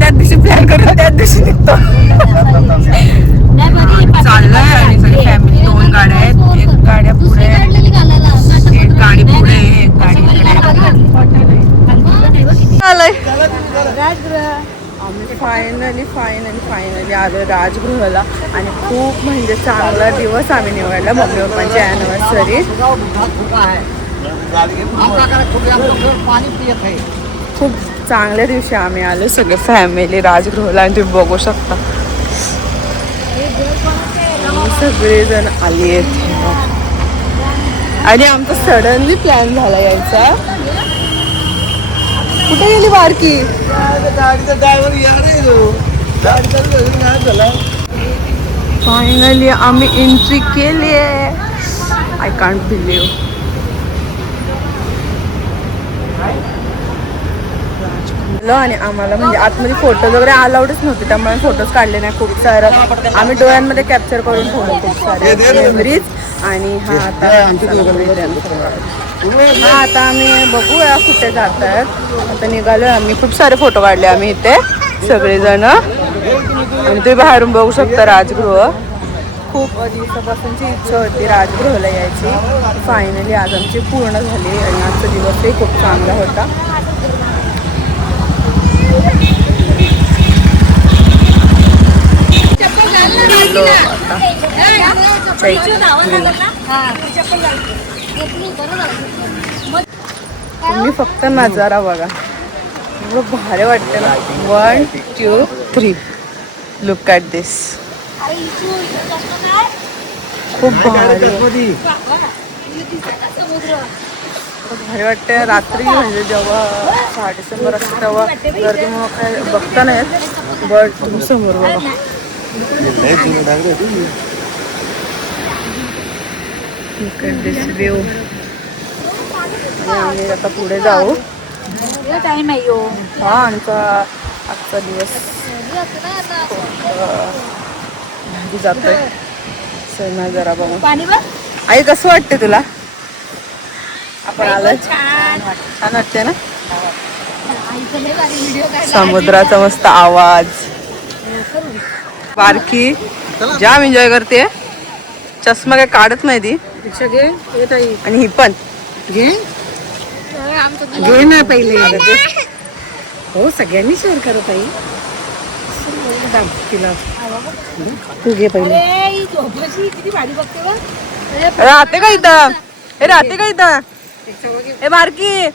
त्याच दिवशी प्लॅन करून त्याच दिवशी निघतो. चाललंय आणि सगळी फॅमिली 2 गाड्या आहेत. एक गाड्या पुढे, एक गाडी पुढे, एक गाडी इकडे. आम्ही फायनली आलो राजगृहाला आणि खूप म्हणजे चांगला दिवस आम्ही निवडला. मम्मी पप्पांची ॲनिव्हर्सरी. खूप चांगल्या दिवशी आम्ही आलो सगळे फॅमिली राजगृहाला आणि तुम्ही बघू शकता सगळेजण आले आहेत. आणि आमचा सडनली प्लॅन झाला यायचा. कुठे गेली बारकी? फायनली आम्ही एंट्री केली आहे. I can't believe. आणि आम्हाला म्हणजे आतमध्ये फोटोज वगैरे अलाउडच नव्हते त्यामुळे फोटोज काढले नाही. खूप सारं आम्ही डोळ्यांमध्ये कॅप्चर करून ठेवलं खूप सारे मेमरीज. आणि हा आता आम्ही बघूया कुठे जात आहेत. आता निघालोय आम्ही. खूप सारे फोटो काढले आम्ही इथे सगळेजण. आणि तुम्ही बाहेरून बघू शकता राजगृह. खूप दिवसापासूनची इच्छा होती राजगृहाला यायची. फायनली आज आमची पूर्ण झाली आणि आजचा दिवसही खूप चांगला होता. तुम्ही फक्त नजारा बघा. एवढं भारी वाटतं ना. 1 2 3 लुक ॲट दिस. खूप भारी भारी वाटतं. रात्री म्हणजे जेव्हा 6 डिसेंबर असते तेव्हा गर्दी मग काय बघता नाही येत. बट समोर बघा दिस व्ह्यू. आणि आम्ही आता पुढे जाऊ. हा आमचा आजचा दिवस भारी जातोय. सर जरा बघू. आई कसं वाटते तुला? आपण आलोय. छान वाटते ना. समुद्राचा मस्त आवाज. बारकी जाम एन्जॉय करते. चष्मा काय काढत नाही ती. आणि ही पण घे ना पहिले. हो सगळ्यांनी शेअर करत आई. तिला तू घे पहिले. राहते का इथं? हे राहते का इथं? हे बारकी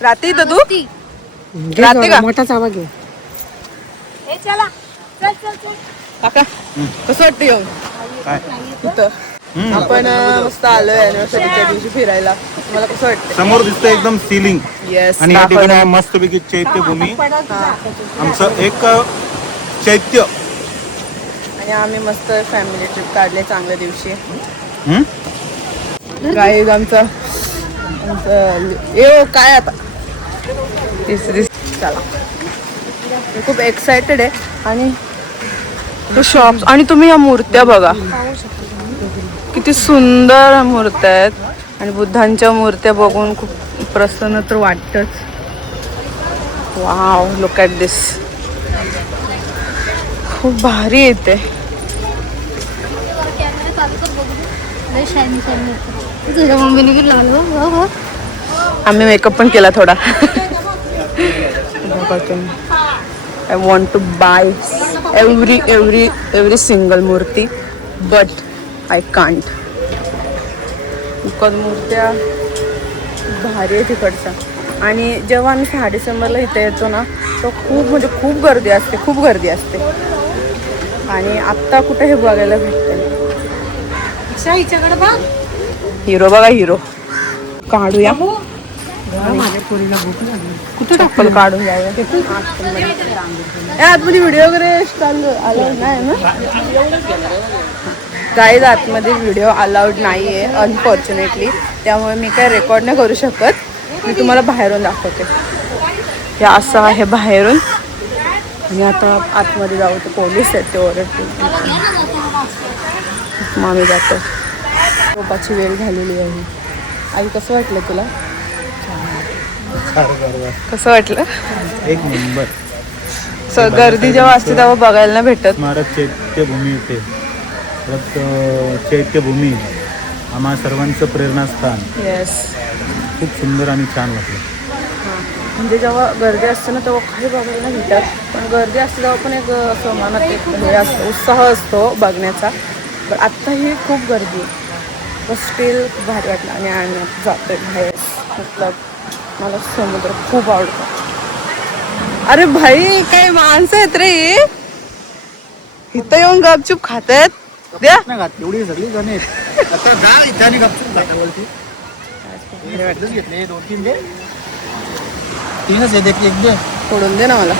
राहते इथं? तू राहते का? मोठाच आवाज घे. काका कसं वाटतं येऊन इथं? आपण मस्त आलोय अॅनिव्हर्सरीच्या दिवशी फिरायला. तुम्हाला कसं वाटतं? समोर दिसतं एकदम सीलिंग. येस. आणि या ठिकाणी मस्तपैकी चैत्यभूमी आमचं एक चैत्य. आणि आम्ही मस्त फॅमिली ट्रिप काढले चांगल्या दिवशी. गाईज आमचं काय आता चला. खूप एक्सायटेड आहे. आणि शॉप्स. आणि तुम्ही या मूर्त्या बघा किती सुंदर मूर्त्या आहेत. आणि बुद्धांच्या मूर्त्या बघून खूप प्रसन्न तर वाटतंच. Wow look at this. खूप भारी येते. आम्ही मेकअप पण केला थोडा. I want to buy every single मूर्ती बट आय कांट. बिकॉज मूर्त्या भारी आहे तिकडच्या. आणि जेव्हा आम्ही 6 डिसेंबरला इथे येतो ना तर खूप गर्दी असते. आणि आत्ता कुठे हे बघायला भेटतं. हिरो बघा हिरो. काढूया कुठे चप्पल काढून जाऊया. आतमध्ये व्हिडिओ वगैरे चालू अलाउड नाही ना गाईज. आतमध्ये व्हिडिओ अलाउड नाही आहे अनफॉर्च्युनेटली. त्यामुळे मी काय रेकॉर्ड नाही करू शकत. मी तुम्हाला बाहेरून दाखवते. हे असं आहे बाहेरून. आणि आता आतमध्ये जाऊ तर पोलीस आहेत ते ओरडतील. मग आम्ही जातो. झोपाची वेळ झालेली आहे. आई कसं वाटलं तुला? कसं वाटलं? एक नंबर. असं गर्दी जेव्हा असते तेव्हा बघायला नाही भेटत. स्मारक चैत्यभूमी येते. परत चैत्यभूमी आम्हा सर्वांचं प्रेरणास्थान. येस. खूप सुंदर आणि छान वाटलं. म्हणजे जेव्हा गर्दी असते ना तेव्हा काही बघायला नाही भेटत, पण गर्दी असते तेव्हा पण एक असं मनात एक हे असतो, उत्साह असतो बघण्याचा. पण आत्ताही खूप गर्दी आहे, पण स्टील भारी वाटलं. आणि आम्ही जातोय बाहेर. मतलब मला समुद्र खूप आवडतो. अरे भाई काय माणसं आहेत रे, इथं येऊन गपचूप खात आहेत. द्या एवढी सगळी जण घेतले 2-3 दे. 3च आहे. एक दे. सोडून दे ना मला,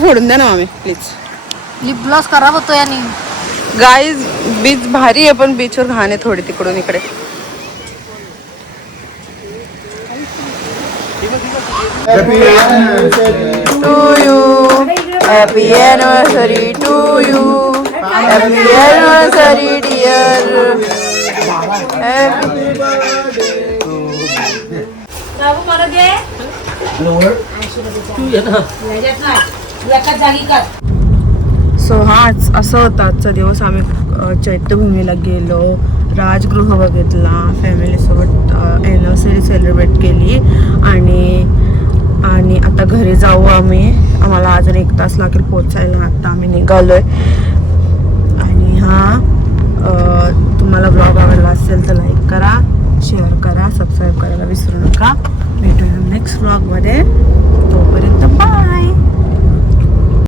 सोडून द्या ना मामी प्लीज. लिप ग्लॉस खराब होतो याने. गाईज बीच भारी आहे, पण बीचवर घाण आहे थोडी तिकडून इकडे. To you happy anniversary to you happy anniversary dear. So हाच असं होता आजचा दिवस. आम्ही चैत्यभूमीला गेलो, राजगृह बघितला, फॅमिलीसोबत एनिव्हर्सरी सेलिब्रेट केली आणि आता घरी जाऊ आम्ही. आम्हाला अजून 1 तास लागेल पोचायला. आता आम्ही निघालोय. आणि तुम्हाला ब्लॉग आवडला असेल तर लाईक करा, शेअर करा, सबस्क्राईब करायला विसरू नका. भेटूया नेक्स्ट ब्लॉगमध्ये.